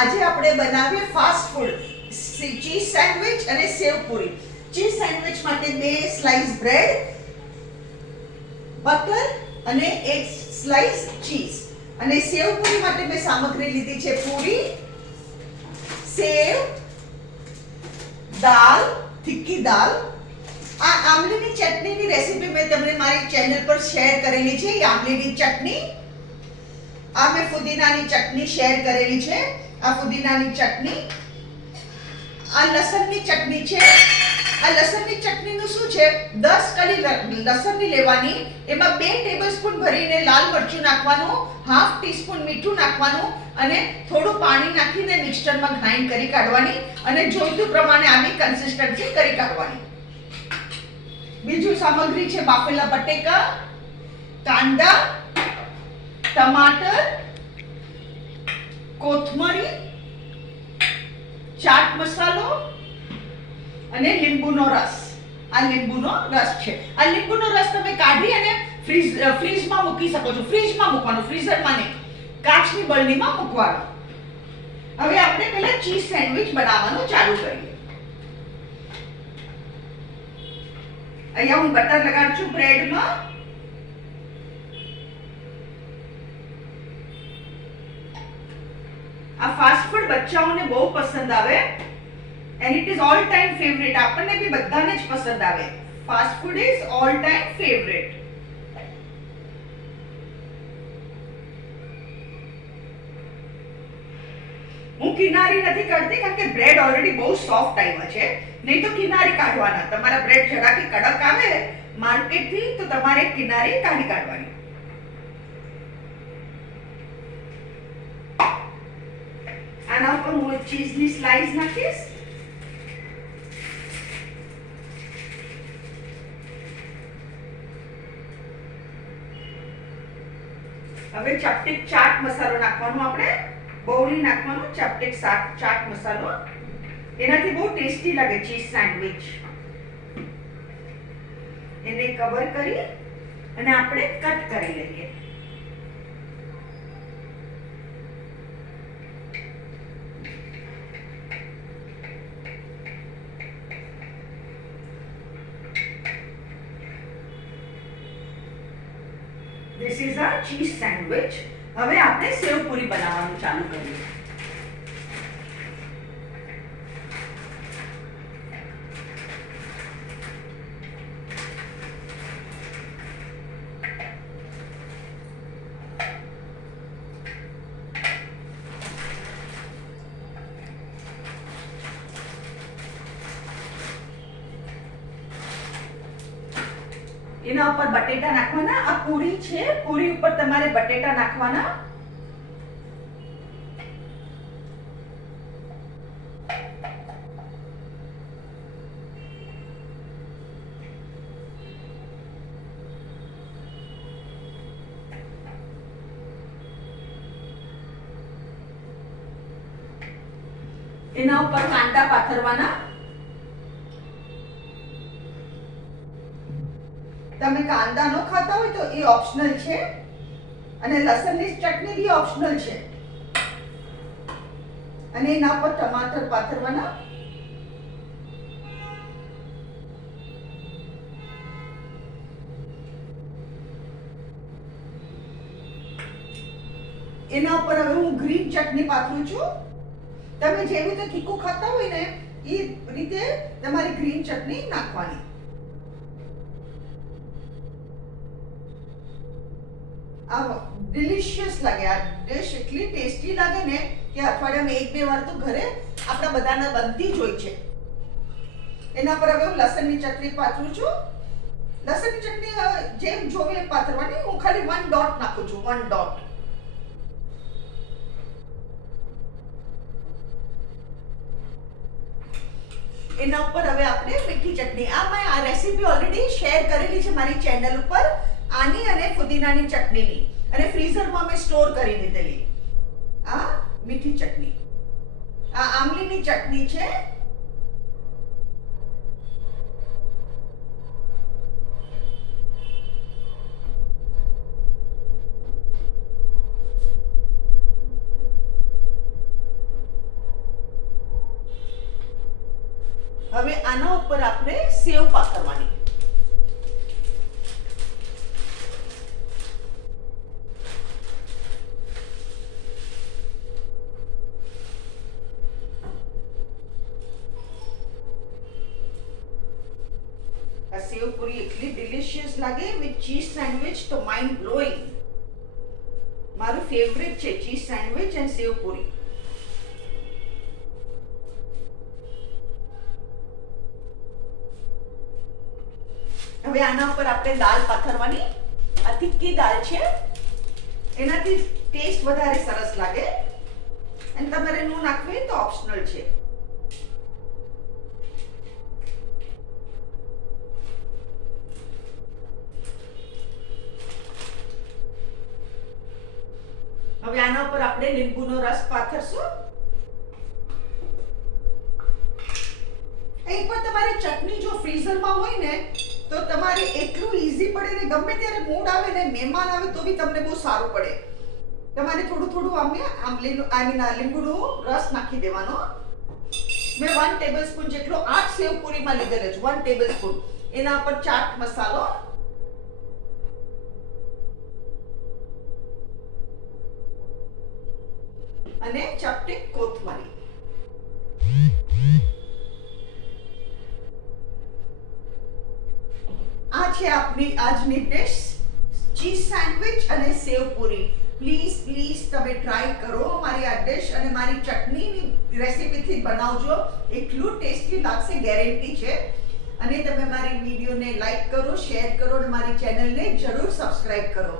આજે આપણે બનાવીએ ફાસ્ટ ફૂડ ચીઝ સેન્ડવિચ અને સેવ પૂરી. ચીઝ સેન્ડવિચ માટે 2 સ્લાઇસ બ્રેડ, બટર અને 1 સ્લાઇસ ચીઝ. અને સેવ પૂરી માટે મેં સામગ્રી લીધી છે પૂરી, સેવ, દાળ, તીખી દાળ. આ આમલીની ચટણીની રેસીપી મેં તમને મારી ચેનલ પર શેર કરેલી છે. એ આમલીની ચટણી. આ મેં ફુદીનાની ચટણી શેર કરેલી છે. આ ફુદીનાની ચટણી. આ લસણની ચટણી છે. આ લસણની ચટણીનું શું છે, 10 કળી લસણની લેવાની, એમાં 2 ટેબલસ્પૂન ભરીને લાલ મરચું નાખવાનું, હાફ ટીસ્પૂન મીઠું નાખવાનું અને થોડું પાણી નાખીને મિક્સચરમાં ગ્રાઇન્ડ કરી કાઢવાની અને જોઈતું પ્રમાણે આવી કન્સિસ્ટન્સી કરી કાઢવાની. બીજું સામગ્રી છે બાફેલા બટેકા, કાંદા, ટમાટર, કોથમરી, ચાટ મસાલો અને લીંબુનો રસ. આ લીંબુનો રસ છે. આ લીંબુનો રસ તમે કાઢી અને ફ્રીજમાં મૂકી શકો છો. ફ્રીજમાં મૂકવાનું, ફ્રીઝરમાં નહીં, કાચની બરણીમાં મૂકવાનું. હવે આપણે પહેલા ચીઝ સેન્ડવિચ બનાવવાનું ચાલુ કરીએ. અહીંયા હું બટર લગાડું છું બ્રેડમાં. આ ફાસ્ટ ફૂડ બચ્ચાઓને બહુ પસંદ આવે and it is all time favorite. આપણને બી બધાને જ પસંદ આવે. Fast food is all time favorite. હું કિનારી નથી કરતી કારણ કે બ્રેડ ઓલરેડી બહુ સોફ્ટ આવ્યા છે. નહીં તો કિનારી કાઢવાના. તમારા બ્રેડ જરાકી કડક આવે માર્કેટથી તો તમારે કિનારી કાઢી કાઢવાની. આના ઉપર હું ચીઝની સ્લાઇસ નાખીશ. હવે ચપટીક ચાટ મસાલો નાખવાનો, આપણે બહુ નહીં નાખવાનો. ચપટીક ચાટ મસાલો, એનાથી બહુ ટેસ્ટી લાગે ચીઝ સેન્ડવિચ. એને કવર કરી અને આપણે કટ કરી લઈએ. This is our cheese sandwich. હવે આપણે સેવ પૂરી બનાવવાનું ચાલુ કરીએ. એના ઉપર બટેટા નાખવાના. આ પૂરી છે, પૂરી ઉપર તમારે બટેટા નાખવાના. એના ઉપર કાંદા પાથરવાના. તમે કાંદા ન ખાતા હોય તો એ ઓપ્શનલ છે અને લસણની ચટણી બી ઓપ્શનલ છે. અને એના પર ટમાટર પાથરવાના. એના ઉપર હવે હું ગ્રીન ચટણી પાથરું છું. તમે જેવી રીતે તીખું ખાતા હોય ને એ રીતે તમારી ગ્રીન ચટણી નાખવાની. આ ડિલિશિયસ લાગે. આ ડિશ એટલી ટેસ્ટી લાગે ને કે અઠવાડિયામાં 1-2 વાર તો ઘરે આપણા બધાને બનતી જ હોય છે. એના પર હવે હું લસણની ચટણી પાથરું છું. લસણની ચટણી જેમ જોવે એમ પાથરવાની. હું ખાલી 1 ડોટ નાખું છું, 1 ડોટ. એના ઉપર હવે આપણે મીઠી ચટણી. મેં આ રેસીપી ઓલરેડી શેર કરેલી છે મારી ચેનલ ઉપર, આની અને ફુદીનાની ચટણીની, અને ફ્રીઝરમાં મેં સ્ટોર કરી દીધેલી. આ મીઠી ચટણી. આ આમલીની ચટણી છે. હવે આના ઉપર આપણે સેવ પાથરવાની. આ સેવ પૂરી એટલી ડિલિશિયસ લાગે વિથ ચીઝ સેન્ડવિચ, તો માઇન્ડ બ્લોઈંગ. મારું ફેવરેટ છે ચીઝ સેન્ડવિચ એન્ડ સેવ પૂરી. હવે આના ઉપર આપણે દાળ પાથરવાની. આ તીખી દાળ છે, એનાથી ટેસ્ટ વધારે સરસ લાગે. અને તમારે નું નાખવું તો ઓપ્શનલ છે. હવે આના ઉપર આપણે લીંબુનો રસ પાથરશું. એકવાર તમારી ચટણી જો ફ્રીઝરમાં હોય ને તો તમારે એટલું ઈઝી પડે ને, ગમે ત્યારે મૂડ આવે ને, મહેમાન આવે તો બી તમને બહુ સારું પડે. તમારે થોડું થોડું લીંબુનો રસ નાખી દેવાનો. મેં 1 ટેબલસ્પૂન જેટલો 8 સેવ પૂરીમાં લીધેલો છે, 1 ટેબલસ્પૂન. એના ઉપર ચાટ મસાલો, અને ચપટી કોથમરી. આ છે આપણી આજની ડિશ, ચીઝ સેન્ડવિચ અને સેવ પૂરી. પ્લીઝ પ્લીઝ તમે ટ્રાય કરો મારી આ ડિશ, અને મારી ચટણીની રેસીપીથી બનાવજો. એટલું ટેસ્ટી લાગશે, ગેરંટી છે. અને તમે મારી વિડીયોને લાઈક કરો, શેર કરો, અને મારી ચેનલને જરૂર સબસ્ક્રાઇબ કરો.